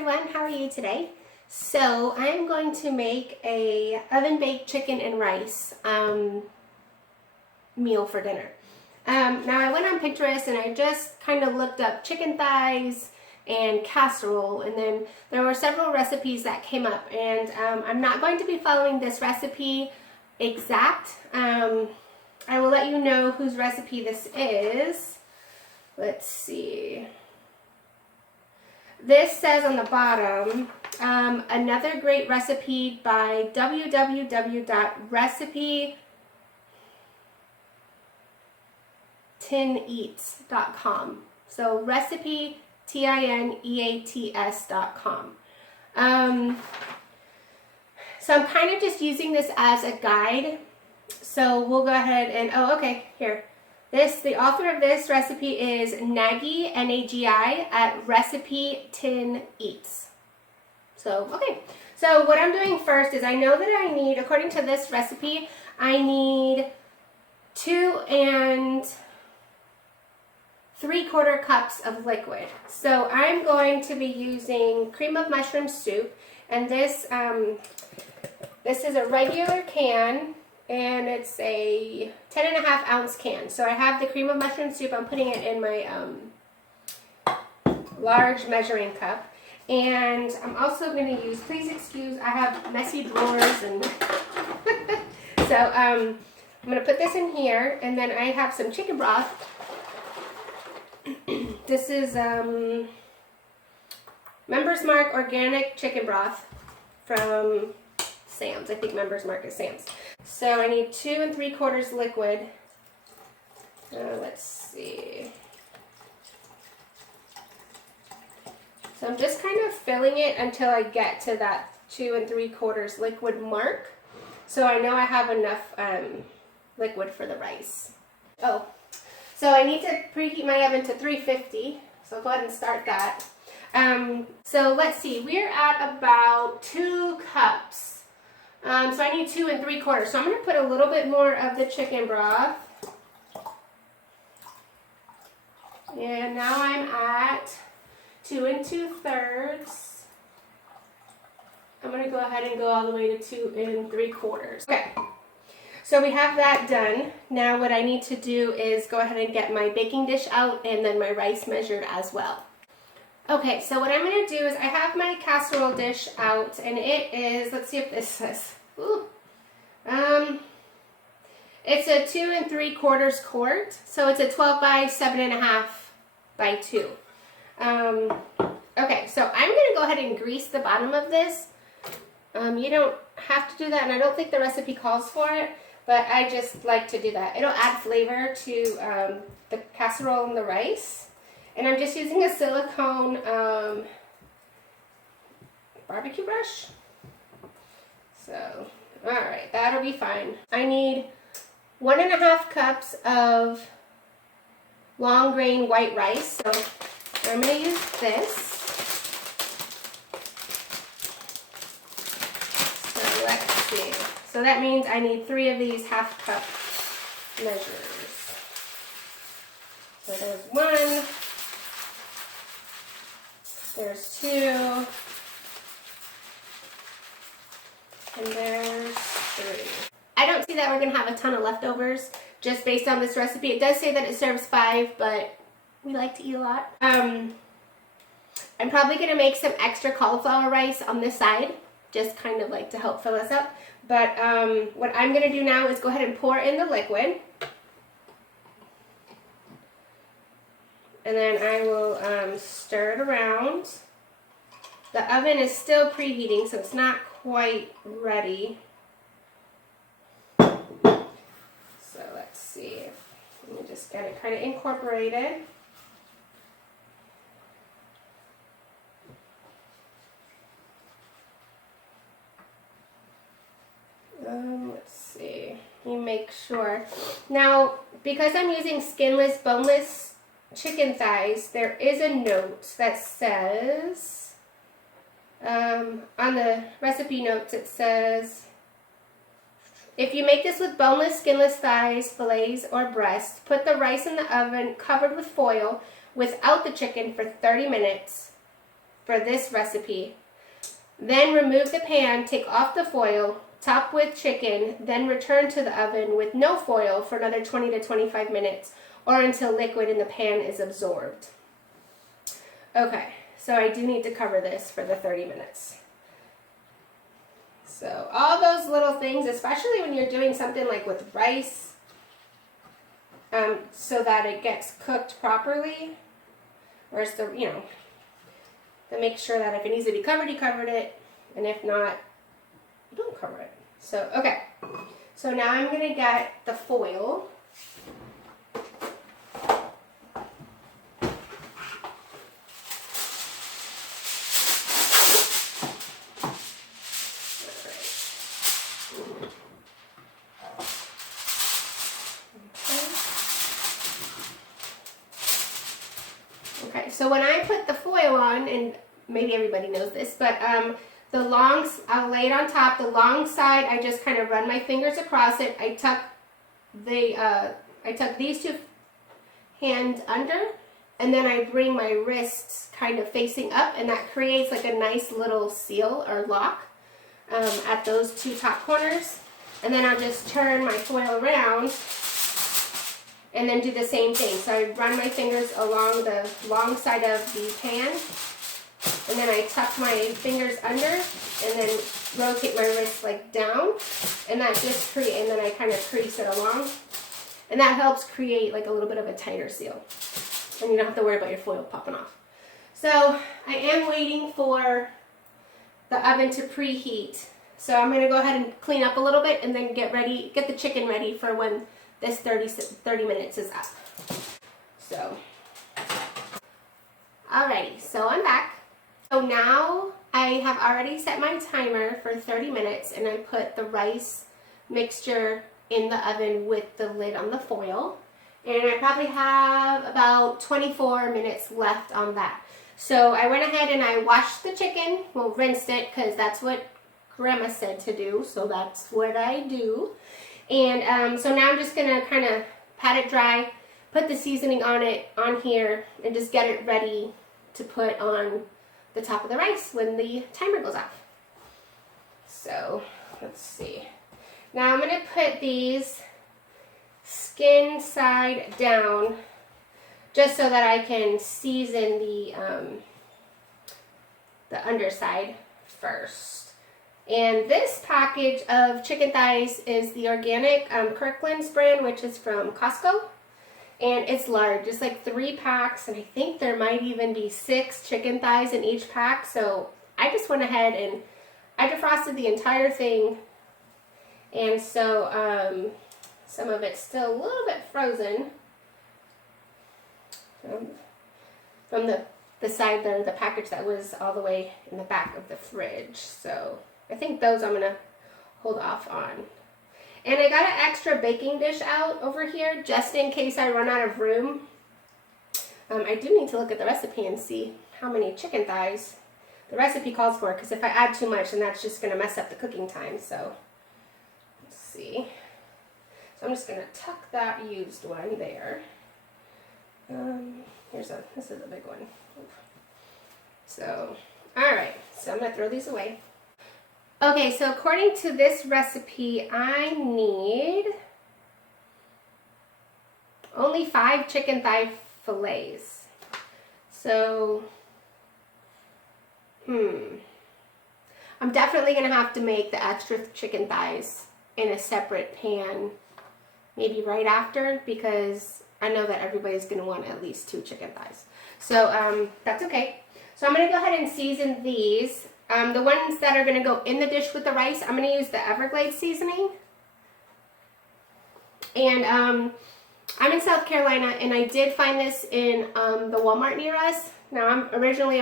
everyone, how are you today? So I'm going to make a oven baked chicken and rice meal for dinner. Now I went on Pinterest and I just kind of looked up chicken thighs and casserole, and then there were several recipes that came up, and I'm not going to be following this recipe exact. I will let you know whose recipe this is. Let's see. This says on the bottom, another great recipe by www.recipe-tineats.com. So recipe, tineats.com. So I'm kind of just using this as a guide. So we'll go ahead and, here. The author of this recipe is Nagi, N-A-G-I, at Recipe Tin Eats. So what I'm doing first is I know that I need, according to this recipe, I need 2 3/4 cups of liquid. So I'm going to be using cream of mushroom soup, and this is a regular can. And it's a 10.5 ounce can. So I have the cream of mushroom soup. I'm putting it in my large measuring cup. And I'm also going to use, please excuse, I have messy drawers. And so I'm going to put this in here. And then I have some chicken broth. This is Member's Mark organic chicken broth from Sam's. I think Member's Mark is Sam's. So I need 2 3/4 liquid. Let's see. So I'm just kind of filling it until I get to that 2 3/4 liquid mark. So I know I have enough liquid for the rice. Oh, so I need to preheat my oven to 350. So I'll go ahead and start that. So let's see. We're at about 2 cups. So I need 2 3/4. So I'm going to put a little bit more of the chicken broth. And now I'm at 2 2/3. I'm going to go ahead and go all the way to 2 3/4. Okay. So we have that done. Now what I need to do is go ahead and get my baking dish out and then my rice measured as well. Okay, so what I'm going to do is I have my casserole dish out, and it is, let's see if this says, it's a 2 3/4 quart, so it's a 12 by 7.5 by 2. Okay, so I'm going to go ahead and grease the bottom of this. You don't have to do that, and I don't think the recipe calls for it, but I just like to do that. It'll add flavor to the casserole and the rice. And I'm just using a silicone barbecue brush. So, alright, that'll be fine. I need 1.5 cups of long grain white rice. So I'm going to use this. So let's see. So that means I need 3 of these half cup measures. So there's 1. There's 2, and there's 3. I don't see that we're going to have a ton of leftovers just based on this recipe. It does say that it serves 5, but we like to eat a lot. I'm probably going to make some extra cauliflower rice on this side, just kind of like to help fill us up. But what I'm going to do now is go ahead and pour in the liquid. And then I will stir it around. The oven is still preheating, so it's not quite ready. So let's see. Let me just get it kind of incorporated. Let's see. Let me make sure. Now, because I'm using skinless, boneless chicken thighs, there is a note that says, on the recipe notes it says, if you make this with boneless, skinless thighs, fillets, or breasts, put the rice in the oven covered with foil without the chicken for 30 minutes for this recipe. Then remove the pan, take off the foil, top with chicken, then return to the oven with no foil for another 20 to 25 minutes or until liquid in the pan is absorbed. Okay, so I do need to cover this for the 30 minutes. So all those little things, especially when you're doing something like with rice, so that it gets cooked properly, or it's the, to make sure that if it needs to be covered, you covered it, and if not, you don't cover it. So, okay. So now I'm going to get the foil. Okay, so when I put the foil on, and maybe everybody knows this, but I'll lay it on top. The long side, I just kind of run my fingers across it. I tuck these two hands under, and then I bring my wrists kind of facing up, and that creates like a nice little seal or lock at those two top corners. And then I'll just turn my foil around and then do the same thing. So I run my fingers along the long side of the pan, and then I tuck my fingers under and then rotate my wrist like down, and that just and then I kind of crease it along, and that helps create like a little bit of a tighter seal, and you don't have to worry about your foil popping off. So I am waiting for the oven to preheat. So I'm going to go ahead and clean up a little bit and then get the chicken ready for when this 30 minutes is up. So, alrighty, so I'm back. So now I have already set my timer for 30 minutes, and I put the rice mixture in the oven with the lid on the foil. And I probably have about 24 minutes left on that. So I went ahead and I washed the chicken, well, rinsed it, because that's what Grandma said to do, so that's what I do. And so now I'm just gonna kind of pat it dry, put the seasoning on here, and just get it ready to put on the top of the rice when the timer goes off. So let's see. Now I'm gonna put these skin side down, just so that I can season the underside first. And this package of chicken thighs is the organic Kirkland's brand, which is from Costco. And it's large. It's like 3 packs, and I think there might even be 6 chicken thighs in each pack. So I just went ahead and I defrosted the entire thing. And so some of it's still a little bit frozen from the side there, the package that was all the way in the back of the fridge. So I think those I'm going to hold off on. And I got an extra baking dish out over here just in case I run out of room. I do need to look at the recipe and see how many chicken thighs the recipe calls for, because if I add too much, then that's just going to mess up the cooking time. So let's see. So I'm just going to tuck that used one there. This is a big one. So, alright, so I'm going to throw these away. Okay, so according to this recipe, I need only 5 chicken thigh fillets. So, I'm definitely going to have to make the extra chicken thighs in a separate pan, maybe right after, because I know that everybody's going to want at least 2 chicken thighs. So, that's okay. So I'm going to go ahead and season these. The ones that are going to go in the dish with the rice, I'm going to use the Everglades seasoning. And I'm in South Carolina, and I did find this in the Walmart near us. Now, I'm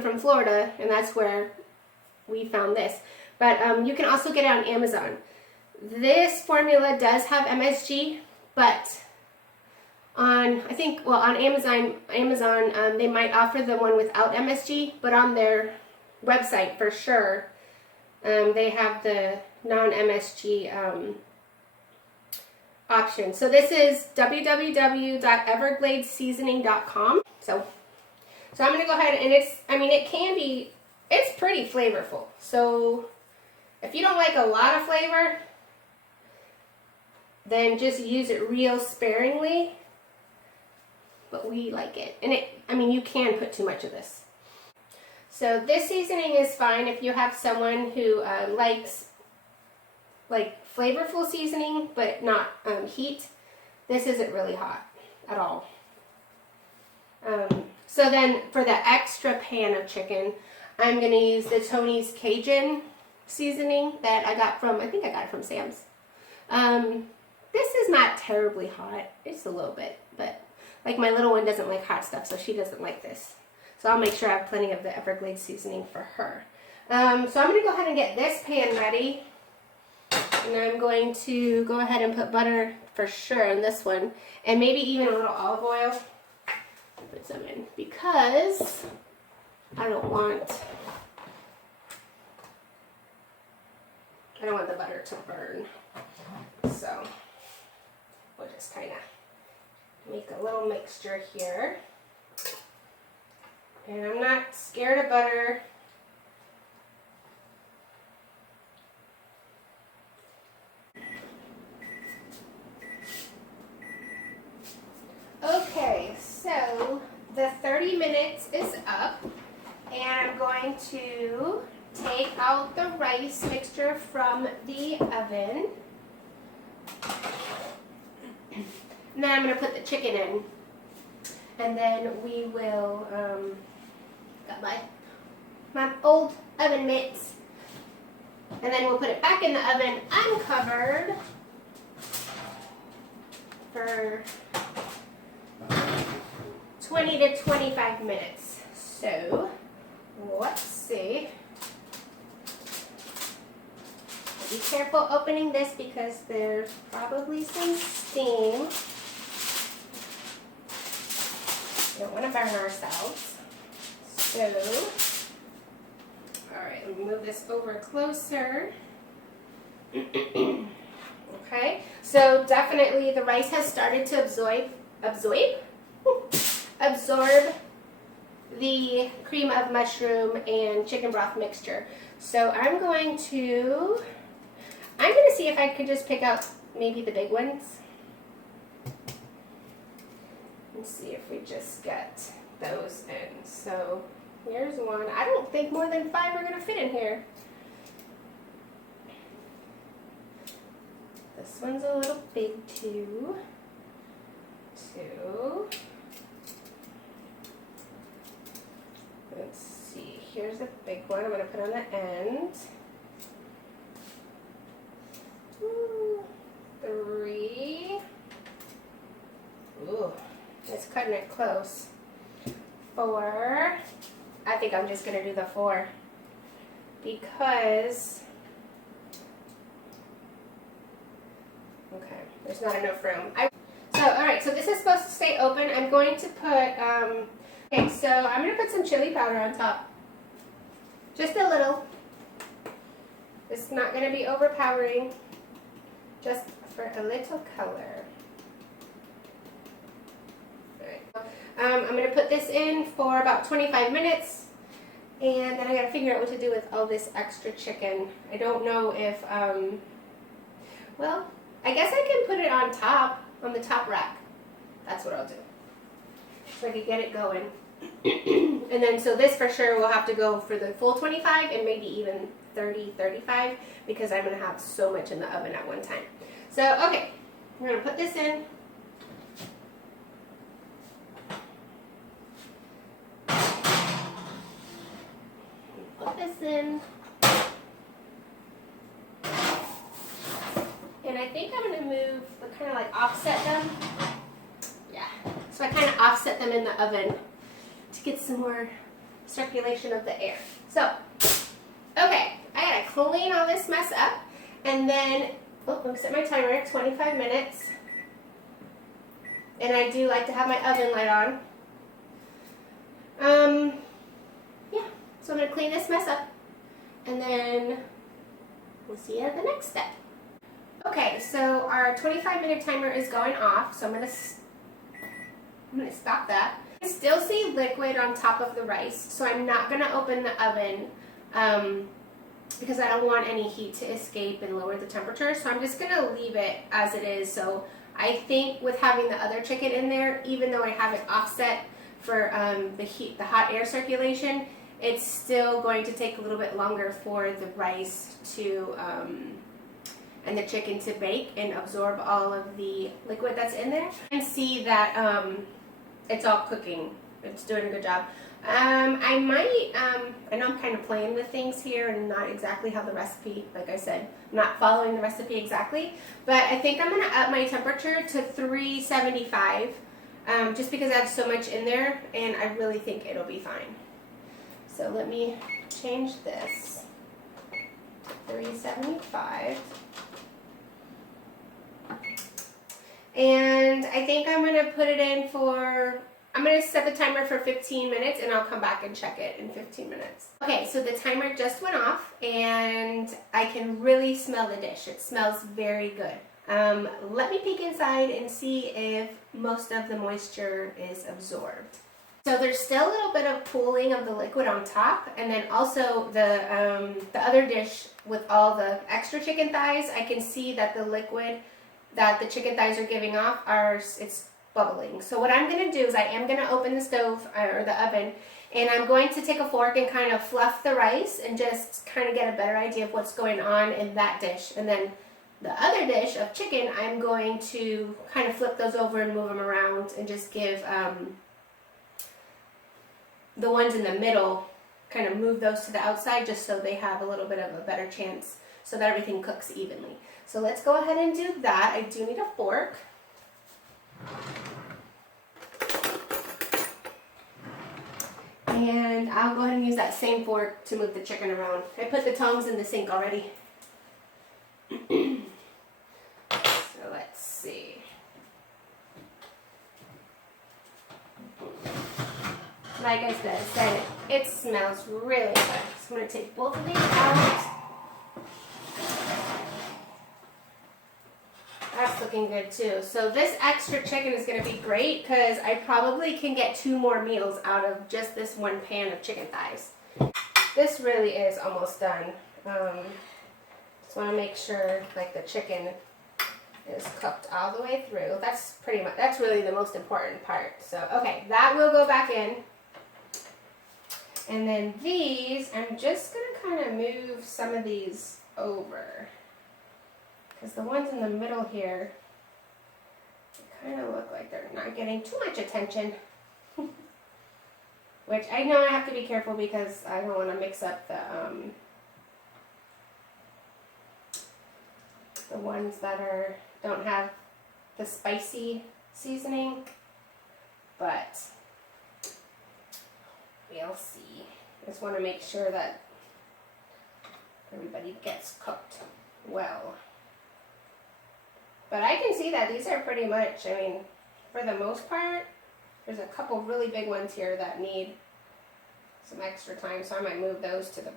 from Florida, and that's where we found this. But you can also get it on Amazon. This formula does have MSG, but on Amazon, they might offer the one without MSG, but on their website for sure, they have the non-MSG option. So this is www.evergladeseasoning.com. So I'm going to go ahead, and it can be it's pretty flavorful. So if you don't like a lot of flavor, then just use it real sparingly. But we like it. And I mean, you can put too much of this. So this seasoning is fine if you have someone who likes like flavorful seasoning, but not heat. This isn't really hot at all. So then for the extra pan of chicken, I'm going to use the Tony's Cajun seasoning that I got from, I think I got it from Sam's. This is not terribly hot. It's a little bit, but like my little one doesn't like hot stuff, so she doesn't like this. So I'll make sure I have plenty of the Everglades seasoning for her. So I'm going to go ahead and get this pan ready. And I'm going to go ahead and put butter for sure in this one. And maybe even a little olive oil. Put some in because I don't want the butter to burn. So we'll just kind of make a little mixture here. And I'm not scared of butter. Okay, so the 30 minutes is up, and I'm going to take out the rice mixture from the oven. And then I'm going to put the chicken in. And then we will, got my old oven mitts. And then we'll put it back in the oven uncovered for 20 to 25 minutes. So, let's see. Be careful opening this because there's probably some steam. We don't want to burn ourselves. So, alright, let me move this over closer. Okay, so definitely the rice has started to absorb the cream of mushroom and chicken broth mixture. So I'm going to see if I could just pick out maybe the big ones. Let's see if we just get those in. So here's one. I don't think more than 5 are going to fit in here. This one's a little big too. 2. Let's see. Here's a big one I'm going to put on the end. 3. Ooh, it's cutting it close. 4. I think I'm just going to do the 4 because, okay, there's not enough room. Alright, so this is supposed to stay open. I'm going to put, okay, so I'm going to put some chili powder on top. Just a little. It's not going to be overpowering. Just for a little color. Alright. I'm going to put this in for about 25 minutes. And then I got to figure out what to do with all this extra chicken. I don't know if, well, I guess I can put it on top, on the top rack. That's what I'll do. So I can get it going. And then, so this for sure will have to go for the full 25 and maybe even 30, 35 because I'm going to have so much in the oven at one time. So, okay, we're going to put this in. Put this in. And I think I'm going to move, kind of like offset them. Yeah, so I kind of offset them in the oven to get some more circulation of the air. So, okay, I gotta clean all this mess up, and then, let me set my timer, 25 minutes, and I do like to have my oven light on. Yeah, so I'm gonna clean this mess up, and then we'll see you at the next step. Okay, so our 25-minute timer is going off, so I'm gonna stop that. I still see liquid on top of the rice, so I'm not going to open the oven because I don't want any heat to escape and lower the temperature. So I'm just going to leave it as it is. So I think with having the other chicken in there, even though I have it offset for the hot air circulation, it's still going to take a little bit longer for the rice to and the chicken to bake and absorb all of the liquid that's in there. You can see that it's all cooking. It's doing a good job. I might, I know I'm kind of playing with things here and not exactly how the recipe, like I said, I'm not following the recipe exactly, but I think I'm going to up my temperature to 375 just because I have so much in there and I really think it'll be fine. So let me change this to 375. And I think I'm going to put it in for, I'm going to set the timer for 15 minutes and I'll come back and check it in 15 minutes. Okay, so the timer just went off and I can really smell the dish. It smells very good. Let me peek inside and see if most of the moisture is absorbed. So there's still a little bit of pooling of the liquid on top, and then also the other dish with all the extra chicken thighs, I can see that the liquid that the chicken thighs are giving off it's bubbling. So what I'm going to do is I am going to open the stove or the oven, and I'm going to take a fork and kind of fluff the rice and just kind of get a better idea of what's going on in that dish. And then the other dish of chicken, I'm going to kind of flip those over and move them around and just give the ones in the middle, kind of move those to the outside just so they have a little bit of a better chance so that everything cooks evenly. So let's go ahead and do that. I do need a fork. And I'll go ahead and use that same fork to move the chicken around. I put the tongs in the sink already. So let's see. Like I said, it smells really good. So I'm going to take both of these out. That's looking good too. So this extra chicken is going to be great because I probably can get 2 more meals out of just this one pan of chicken thighs. This really is almost done. Just want to make sure like the chicken is cooked all the way through. That's really the most important part. So okay, that will go back in. And then these, I'm just going to kind of move some of these over. Because the ones in the middle here, they kind of look like they're not getting too much attention. Which I know I have to be careful because I don't want to mix up the ones that don't have the spicy seasoning. But we'll see. I just want to make sure that everybody gets cooked well. But I can see that these are pretty much, I mean, for the most part, there's a couple really big ones here that need some extra time, so I might move those to the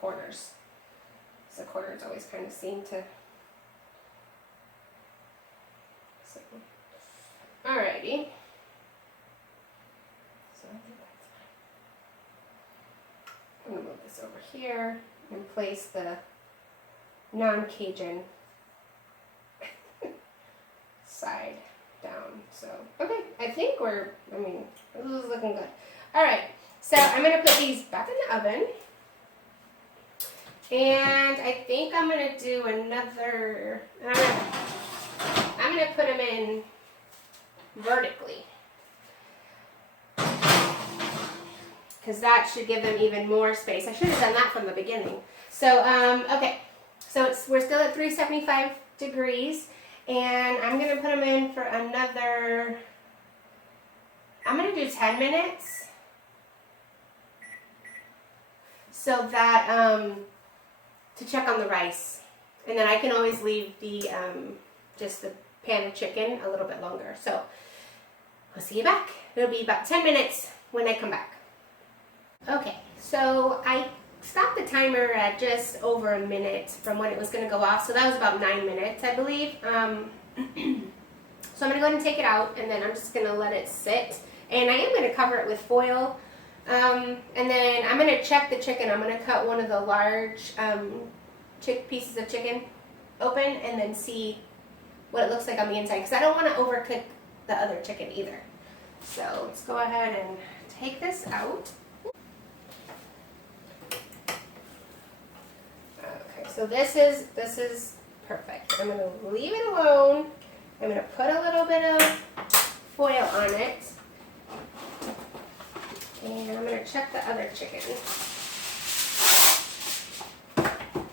corners. The corners always kind of seem to. So, alrighty. So I think that's fine. I'm gonna move this over here and place the non-Cajun side down. So, okay, I think this is looking good. All right, so I'm going to put these back in the oven. And I think I'm going to do another, I'm going to put them in vertically. Because that should give them even more space. I should have done that from the beginning. So, okay, so we're still at 375 degrees. And I'm going to put them in for another, I'm going to do 10 minutes. So that, to check on the rice. And then I can always leave the, just the pan of chicken a little bit longer. So, I'll see you back. It'll be about 10 minutes when I come back. Okay, so I stopped the timer at just over a minute from when it was going to go off, so that was about 9 minutes, I believe. So I'm going to go ahead and take it out, and then I'm just going to let it sit And I am going to cover it with foil. And then I'm going to check the chicken. I'm going to cut one of the large pieces of chicken open and then see what it looks like on the inside, because I don't want to overcook the other chicken either. So let's go ahead and take this out. Okay, so this is perfect. I'm going to leave it alone. I'm going to put a little bit of foil on it. And I'm going to check the other chicken.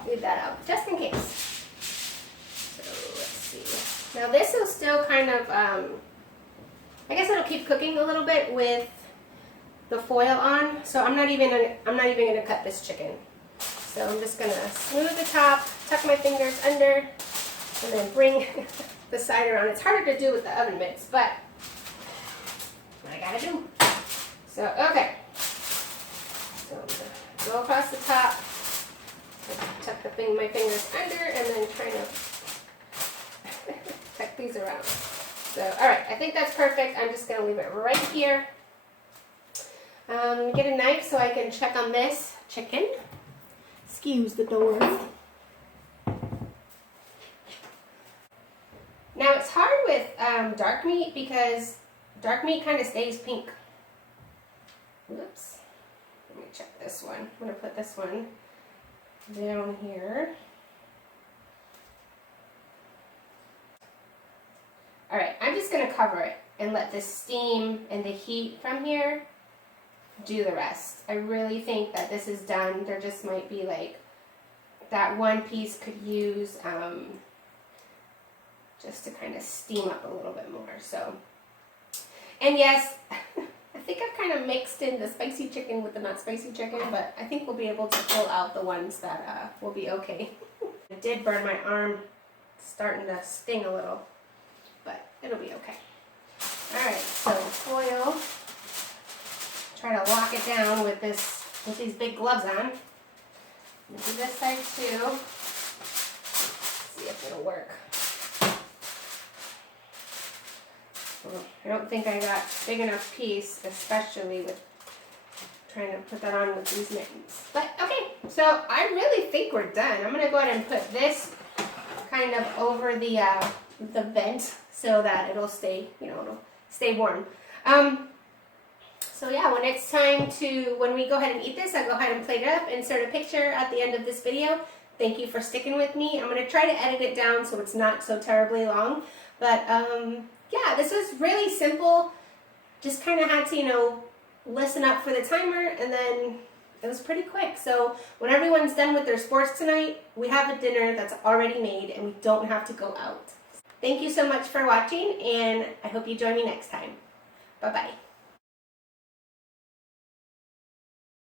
Leave that out, just in case. So let's see. Now this will still kind of, I guess it'll keep cooking a little bit with the foil on. So I'm not even going to cut this chicken. So I'm just going to smooth the top, tuck my fingers under, and then bring the side around. It's harder to do with the oven mitts, but what I gotta do. So, okay. So I'm going to go across the top, tuck my fingers under, and then try to tuck these around. So, alright, I think that's perfect. I'm just going to leave it right here. Get a knife so I can check on this chicken. Excuse the doors. Now it's hard with dark meat because dark meat kind of stays pink. Whoops. Let me check this one. I'm going to put this one down here. Alright, I'm just going to cover it and let the steam and the heat from here do the rest. I really think that this is done. There just might be like that one piece could use just to kind of steam up a little bit more. So, and yes, I think I've kind of mixed in the spicy chicken with the not spicy chicken, but I think we'll be able to pull out the ones that will be okay. It did burn my arm, starting to sting a little, but it'll be okay. Alright, so foil. Try to lock it down with these big gloves on. Do this side too. See if it'll work. I don't think I got big enough piece, especially with trying to put that on with these mittens. But okay, so I really think we're done. I'm gonna go ahead and put this kind of over the vent so that it'll stay, it'll stay warm. So yeah, when it's time when we go ahead and eat this, I'll go ahead and plate it up, insert a picture at the end of this video. Thank you for sticking with me. I'm going to try to edit it down so it's not so terribly long. But yeah, this was really simple. Just kind of had to, listen up for the timer, and then it was pretty quick. So when everyone's done with their sports tonight, we have a dinner that's already made and we don't have to go out. Thank you so much for watching, and I hope you join me next time. Bye-bye.